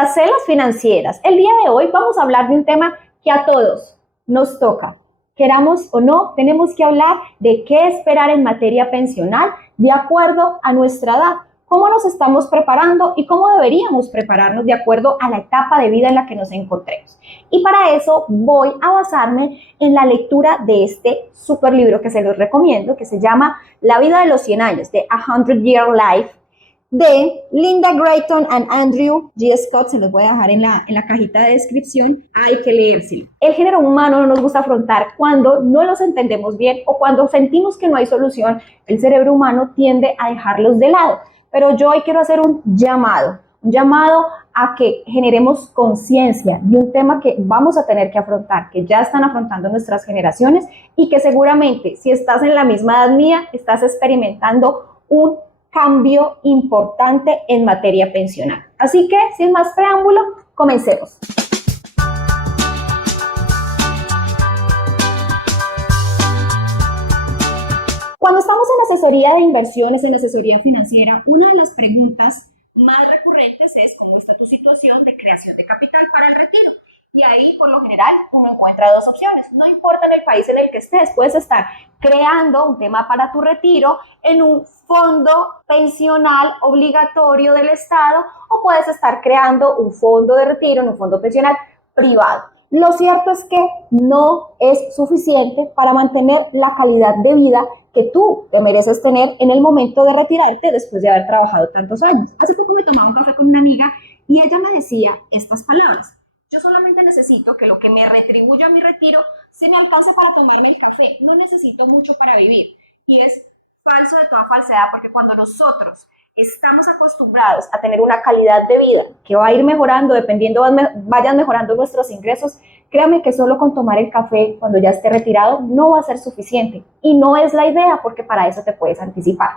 gacelas financieras. El día de hoy vamos a hablar de un tema que a todos nos toca. Queramos o no, tenemos que hablar de qué esperar en materia pensional de acuerdo a nuestra edad, cómo nos estamos preparando y cómo deberíamos prepararnos de acuerdo a la etapa de vida en la que nos encontremos. Y para eso voy a basarme en la lectura de este super libro que se los recomiendo, que se llama La vida de los 100 años, de A 100-Year Life, de Linda Creighton and Andrew G. Scott. Se los voy a dejar en la cajita de descripción. Hay que leérselo. El género humano no nos gusta afrontar cuando no los entendemos bien o cuando sentimos que no hay solución. El cerebro humano tiende a dejarlos de lado. Pero yo hoy quiero hacer un llamado a que generemos conciencia de un tema que vamos a tener que afrontar, que ya están afrontando nuestras generaciones y que seguramente si estás en la misma edad mía, estás experimentando un cambio importante en materia pensional. Así que, sin más preámbulo, comencemos. Cuando estamos en asesoría de inversiones, en asesoría financiera, una de las preguntas más recurrentes es ¿cómo está tu situación de creación de capital para el retiro? Y ahí, por lo general, uno encuentra dos opciones. No importa en el país en el que estés, puedes estar creando un tema para tu retiro en un fondo pensional obligatorio del Estado o puedes estar creando un fondo de retiro en un fondo pensional privado. Lo cierto es que no es suficiente para mantener la calidad de vida que tú te mereces tener en el momento de retirarte después de haber trabajado tantos años. Hace poco me tomaba un café con una amiga y ella me decía estas palabras. Yo solamente necesito que lo que me retribuya a mi retiro se me alcance para tomarme el café. No necesito mucho para vivir. Y es falso de toda falsedad, porque cuando nosotros estamos acostumbrados a tener una calidad de vida que va a ir mejorando dependiendo vayan mejorando nuestros ingresos, créame que solo con tomar el café cuando ya esté retirado no va a ser suficiente. Y no es la idea, porque para eso te puedes anticipar.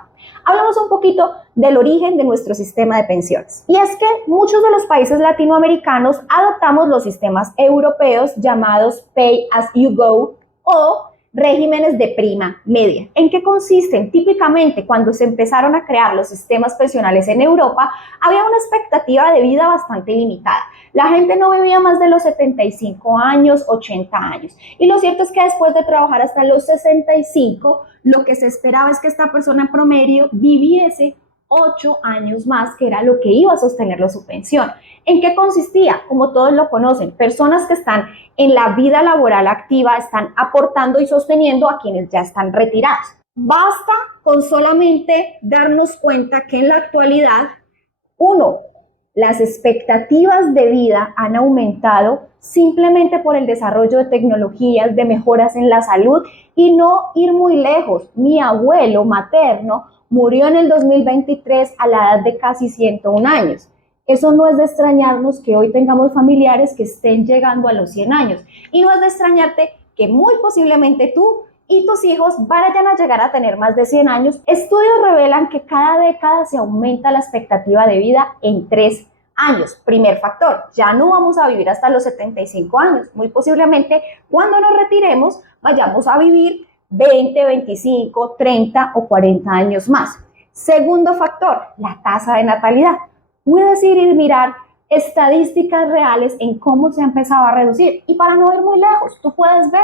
Hablamos un poquito del origen de nuestro sistema de pensiones. Y es que muchos de los países latinoamericanos adoptamos los sistemas europeos llamados Pay as you go o regímenes de prima media. ¿En qué consisten? Típicamente, cuando se empezaron a crear los sistemas pensionales en Europa, había una expectativa de vida bastante limitada. La gente no vivía más de los 75 años, 80 años. Y lo cierto es que después de trabajar hasta los 65, lo que se esperaba es que esta persona en promedio viviese 8 años más, que era lo que iba a sostenerlo su pensión. ¿En qué consistía? Como todos lo conocen, personas que están en la vida laboral activa están aportando y sosteniendo a quienes ya están retirados. Basta con solamente darnos cuenta que en la actualidad, las expectativas de vida han aumentado simplemente por el desarrollo de tecnologías, de mejoras en la salud y no ir muy lejos. Mi abuelo materno murió en el 2023 a la edad de casi 101 años. Eso no es de extrañarnos que hoy tengamos familiares que estén llegando a los 100 años. Y no es de extrañarte que muy posiblemente tú y tus hijos vayan a llegar a tener más de 100 años. Estudios revelan que cada década se aumenta la expectativa de vida en 3 años. Primer factor, ya no vamos a vivir hasta los 75 años. Muy posiblemente cuando nos retiremos vayamos a vivir 20, 25, 30 o 40 años más. Segundo factor, la tasa de natalidad. Puedes ir y mirar estadísticas reales en cómo se ha empezado a reducir. Y para no ir muy lejos, tú puedes ver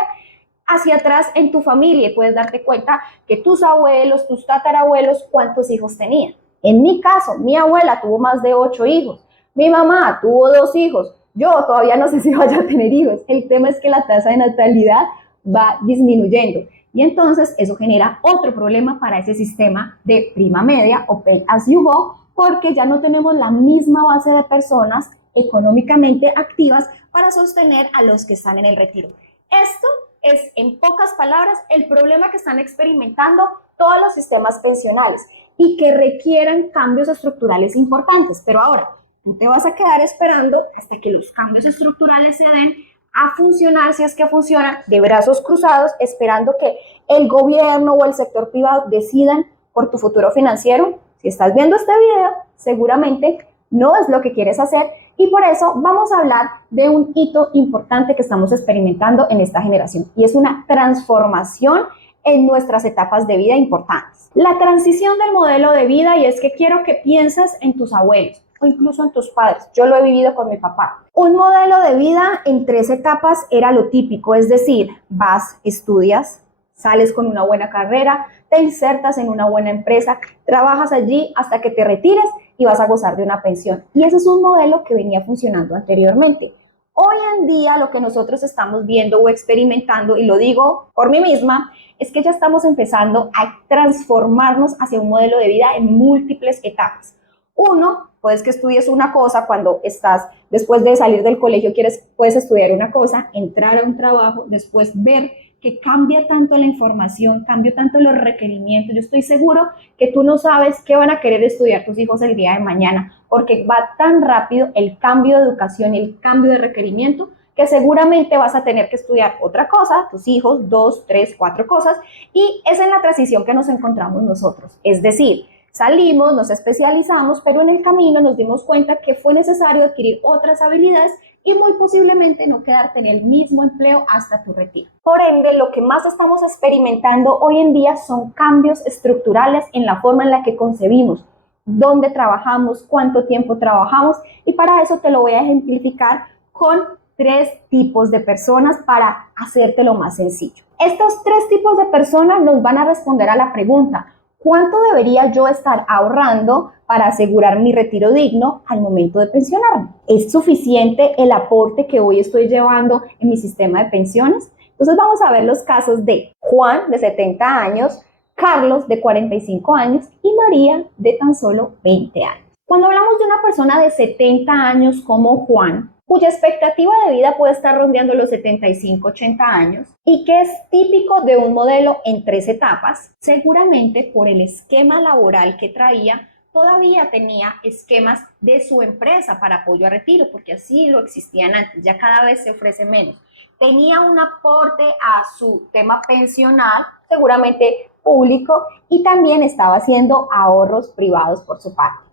hacia atrás en tu familia y puedes darte cuenta que tus abuelos, tus tatarabuelos, cuántos hijos tenían. En mi caso, mi abuela tuvo más de 8 hijos. Mi mamá tuvo 2 hijos. Yo todavía no sé si vaya a tener hijos. El tema es que la tasa de natalidad va disminuyendo. Y entonces eso genera otro problema para ese sistema de prima media o Pay as you go, porque ya no tenemos la misma base de personas económicamente activas para sostener a los que están en el retiro. Esto es, en pocas palabras, el problema que están experimentando todos los sistemas pensionales y que requieran cambios estructurales importantes. Pero ahora, tú te vas a quedar esperando hasta que los cambios estructurales se den a funcionar, si es que funcionan, de brazos cruzados, esperando que el gobierno o el sector privado decidan por tu futuro financiero. Si estás viendo este video, seguramente no es lo que quieres hacer y por eso vamos a hablar de un hito importante que estamos experimentando en esta generación y es una transformación en nuestras etapas de vida importantes. La transición del modelo de vida, y es que quiero que pienses en tus abuelos. o incluso en tus padres. Yo lo he vivido con mi papá. Un modelo de vida en 3 etapas era lo típico, es decir, vas, estudias, sales con una buena carrera, te insertas en una buena empresa, trabajas allí hasta que te retires y vas a gozar de una pensión. Y ese es un modelo que venía funcionando anteriormente. Hoy en día lo que nosotros estamos viendo o experimentando, y lo digo por mí misma, es que ya estamos empezando a transformarnos hacia un modelo de vida en múltiples etapas. Uno, puedes que estudies una cosa cuando estás, después de salir del colegio, puedes estudiar una cosa, entrar a un trabajo, después ver que cambia tanto la información, cambia tanto los requerimientos. Yo estoy seguro que tú no sabes qué van a querer estudiar tus hijos el día de mañana, porque va tan rápido el cambio de educación y el cambio de requerimiento que seguramente vas a tener que estudiar otra cosa, tus hijos, 2, 3, 4 cosas, y es en la transición que nos encontramos nosotros. Es decir, salimos, nos especializamos, pero en el camino nos dimos cuenta que fue necesario adquirir otras habilidades y muy posiblemente no quedarte en el mismo empleo hasta tu retiro. Por ende, lo que más estamos experimentando hoy en día son cambios estructurales en la forma en la que concebimos, dónde trabajamos, cuánto tiempo trabajamos, y para eso te lo voy a ejemplificar con 3 tipos de personas para hacértelo más sencillo. Estos 3 tipos de personas nos van a responder a la pregunta: ¿cuánto debería yo estar ahorrando para asegurar mi retiro digno al momento de pensionarme? ¿Es suficiente el aporte que hoy estoy llevando en mi sistema de pensiones? Entonces vamos a ver los casos de Juan, de 70 años, Carlos, de 45 años, y María, de tan solo 20 años. Cuando hablamos de una persona de 70 años como Juan, cuya expectativa de vida puede estar rondeando los 75-80 años y que es típico de un modelo en 3 etapas, seguramente por el esquema laboral que traía, todavía tenía esquemas de su empresa para apoyo a retiro, porque así lo existían antes, ya cada vez se ofrece menos. Tenía un aporte a su tema pensional, seguramente público, y también estaba haciendo ahorros privados por su parte.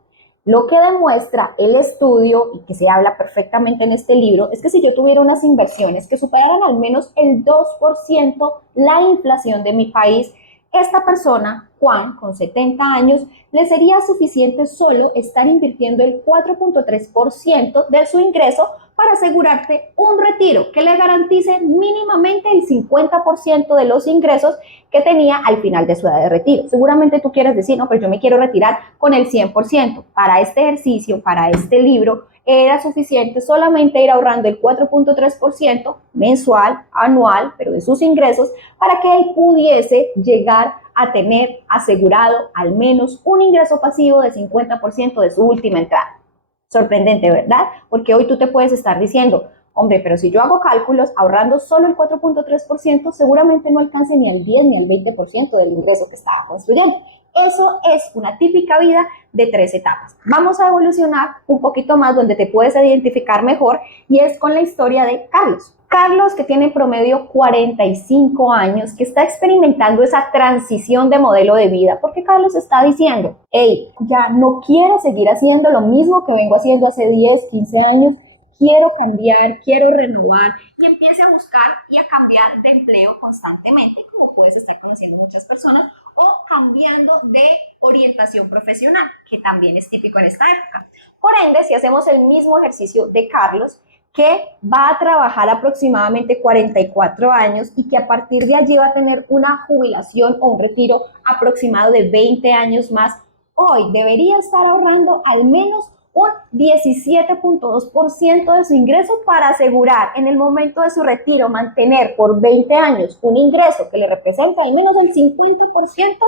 Lo que demuestra el estudio, y que se habla perfectamente en este libro, es que si yo tuviera unas inversiones que superaran al menos el 2% la inflación de mi país, esta persona, Juan, con 70 años, le sería suficiente solo estar invirtiendo el 4.3% de su ingreso para asegurarte un retiro que le garantice mínimamente el 50% de los ingresos que tenía al final de su edad de retiro. Seguramente tú quieres decir, no, pero yo me quiero retirar con el 100%. Para este ejercicio, para este libro, era suficiente solamente ir ahorrando el 4.3% mensual, anual, pero de sus ingresos, para que él pudiese llegar a tener asegurado al menos un ingreso pasivo de 50% de su última entrada. Sorprendente, ¿verdad? Porque hoy tú te puedes estar diciendo, hombre, pero si yo hago cálculos ahorrando solo el 4.3%, seguramente no alcanza ni al 10 ni al 20% del ingreso que estaba construyendo. Eso es una típica vida de 3 etapas. Vamos a evolucionar un poquito más donde te puedes identificar mejor, y es con la historia de Carlos. Carlos, que tiene promedio 45 años, que está experimentando esa transición de modelo de vida, porque Carlos está diciendo, hey, ya no quiero seguir haciendo lo mismo que vengo haciendo hace 10, 15 años, quiero cambiar, quiero renovar, y empiece a buscar y a cambiar de empleo constantemente, como puedes estar conociendo muchas personas, o cambiando de orientación profesional, que también es típico en esta época. Por ende, si hacemos el mismo ejercicio de Carlos, que va a trabajar aproximadamente 44 años y que a partir de allí va a tener una jubilación o un retiro aproximado de 20 años más, hoy debería estar ahorrando al menos un 17.2% de su ingreso para asegurar en el momento de su retiro mantener por 20 años un ingreso que le representa al menos el 50%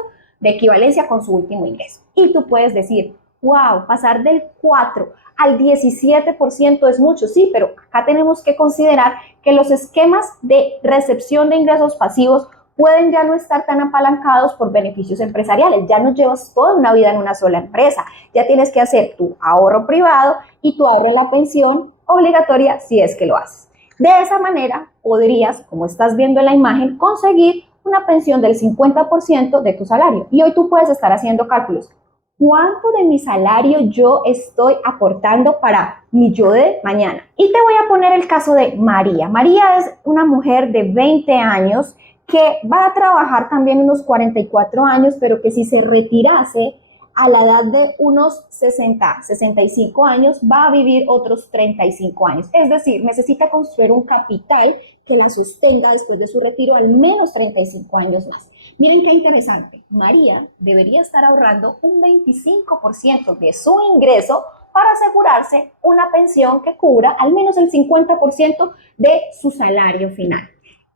de equivalencia con su último ingreso. Y tú puedes decir, wow, pasar del 4 al 17% es mucho, sí, pero acá tenemos que considerar que los esquemas de recepción de ingresos pasivos pueden ya no estar tan apalancados por beneficios empresariales. Ya no llevas toda una vida en una sola empresa. Ya tienes que hacer tu ahorro privado y tu ahorro en la pensión obligatoria si es que lo haces. De esa manera podrías, como estás viendo en la imagen, conseguir una pensión del 50% de tu salario. Y hoy tú puedes estar haciendo cálculos. ¿Cuánto de mi salario yo estoy aportando para mi yo de mañana? Y te voy a poner el caso de María. María es una mujer de 20 años que va a trabajar también unos 44 años, pero que si se retirase a la edad de unos 60, 65 años, va a vivir otros 35 años. Es decir, necesita construir un capital que la sostenga después de su retiro al menos 35 años más. Miren qué interesante. María debería estar ahorrando un 25% de su ingreso para asegurarse una pensión que cubra al menos el 50% de su salario final.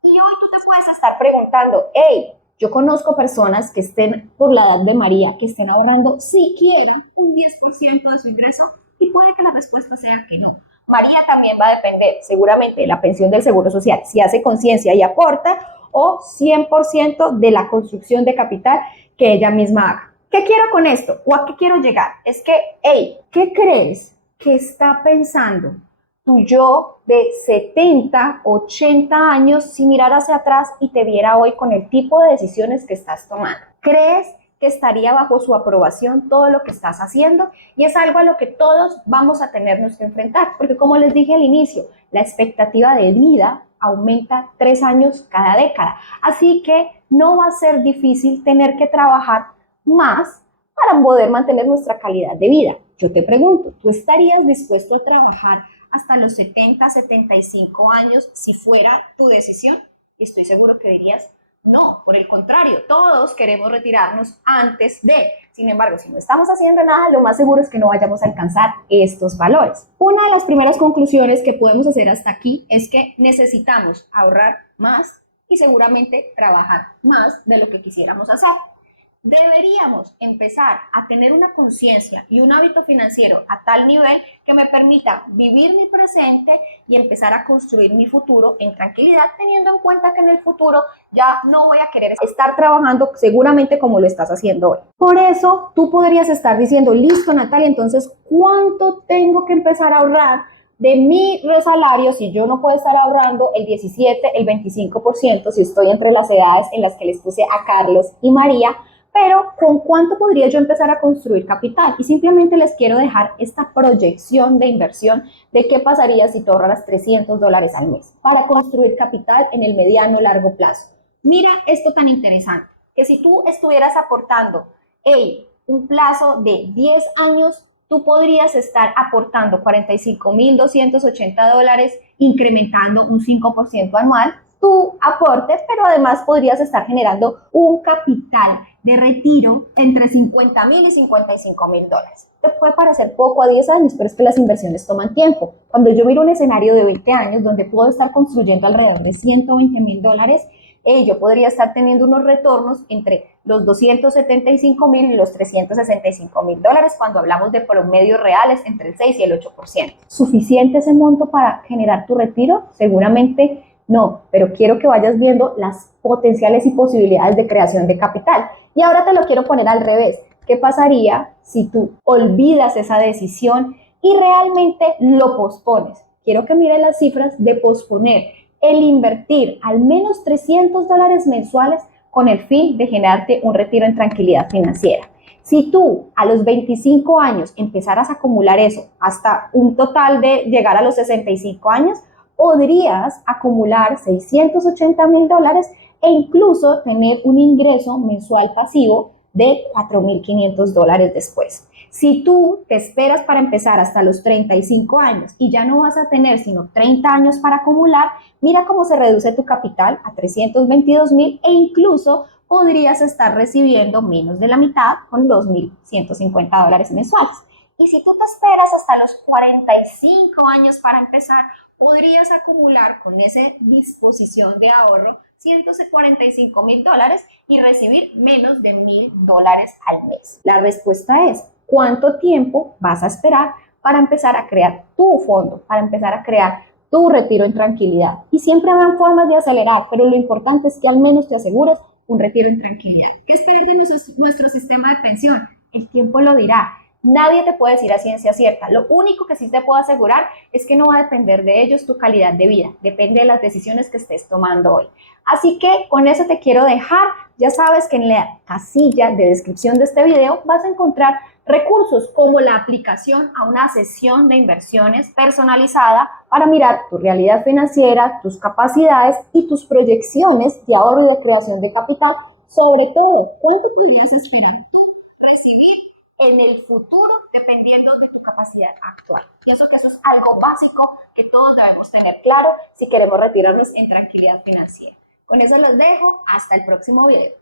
Y hoy tú te puedes estar preguntando, hey, yo conozco personas que estén por la edad de María, que estén ahorrando siquiera un 10% de su ingreso, y puede que la respuesta sea que no. María también va a depender seguramente de la pensión del Seguro Social, si hace conciencia y aporta, o 100% de la construcción de capital que ella misma haga. ¿Qué quiero con esto? ¿O a qué quiero llegar? Es que, hey, ¿qué crees que está pensando tu yo de 70, 80 años si mirara hacia atrás y te viera hoy con el tipo de decisiones que estás tomando? ¿Crees que estaría bajo su aprobación todo lo que estás haciendo? Y es algo a lo que todos vamos a tenernos que enfrentar, porque como les dije al inicio, la expectativa de vida aumenta 3 años cada década. Así que no va a ser difícil tener que trabajar más para poder mantener nuestra calidad de vida. Yo te pregunto, ¿tú estarías dispuesto a trabajar hasta los 70, 75 años si fuera tu decisión? Y estoy seguro que dirías, no, por el contrario, todos queremos retirarnos antes de. Sin embargo, si no estamos haciendo nada, lo más seguro es que no vayamos a alcanzar estos valores. Una de las primeras conclusiones que podemos hacer hasta aquí es que necesitamos ahorrar más y seguramente trabajar más de lo que quisiéramos hacer. Deberíamos empezar a tener una conciencia y un hábito financiero a tal nivel que me permita vivir mi presente y empezar a construir mi futuro en tranquilidad, teniendo en cuenta que en el futuro ya no voy a querer estar trabajando seguramente como lo estás haciendo hoy. Por eso tú podrías estar diciendo, listo Natalia, entonces ¿cuánto tengo que empezar a ahorrar de mi salario si yo no puedo estar ahorrando el 17, el 25% si estoy entre las edades en las que les puse a Carlos y María? Pero ¿con cuánto podría yo empezar a construir capital? Y simplemente les quiero dejar esta proyección de inversión de qué pasaría si tú ahorraras $300 al mes para construir capital en el mediano o largo plazo. Mira esto tan interesante, que si tú estuvieras aportando un plazo de 10 años, tú podrías estar aportando $45,280, incrementando un 5% anual tu aporte, pero además podrías estar generando un capital de retiro entre $50,000 y $55,000. Te puede parecer poco a 10 años, pero es que las inversiones toman tiempo. Cuando yo miro un escenario de 20 años donde puedo estar construyendo alrededor de $120,000, yo podría estar teniendo unos retornos entre los $275,000 y los $365,000 cuando hablamos de promedios reales entre el 6 y el 8%. ¿Suficiente ese monto para generar tu retiro? Seguramente no, pero quiero que vayas viendo las potenciales y posibilidades de creación de capital. Y ahora te lo quiero poner al revés. ¿Qué pasaría si tú olvidas esa decisión y realmente lo pospones? Quiero que mires las cifras de posponer el invertir al menos $300 mensuales con el fin de generarte un retiro en tranquilidad financiera. Si tú a los 25 años empezaras a acumular eso hasta un total de llegar a los 65 años, podrías acumular $680,000 e incluso tener un ingreso mensual pasivo de $4,500 después. Si tú te esperas para empezar hasta los 35 años y ya no vas a tener sino 30 años para acumular, mira cómo se reduce tu capital a $322,000 e incluso podrías estar recibiendo menos de la mitad con $2,150 mensuales. Y si tú te esperas hasta los 45 años para empezar, podrías acumular con esa disposición de ahorro $145,000 y recibir menos de $1,000 al mes. La respuesta es, ¿cuánto tiempo vas a esperar para empezar a crear tu fondo, para empezar a crear tu retiro en tranquilidad? Y siempre habrán formas de acelerar, pero lo importante es que al menos te asegures un retiro en tranquilidad. ¿Qué esperar de nuestro sistema de pensión? El tiempo lo dirá. Nadie te puede decir a ciencia cierta. Lo único que sí te puedo asegurar es que no va a depender de ellos tu calidad de vida. Depende de las decisiones que estés tomando hoy. Así que con eso te quiero dejar. Ya sabes que en la casilla de descripción de este video vas a encontrar recursos como la aplicación a una sesión de inversiones personalizada para mirar tu realidad financiera, tus capacidades y tus proyecciones de ahorro y de creación de capital. Sobre todo, ¿cuánto podrías esperar tú recibir en el futuro dependiendo de tu capacidad actual. Pienso que eso es algo básico que todos debemos tener claro si queremos retirarnos en tranquilidad financiera. Con eso los dejo, hasta el próximo video.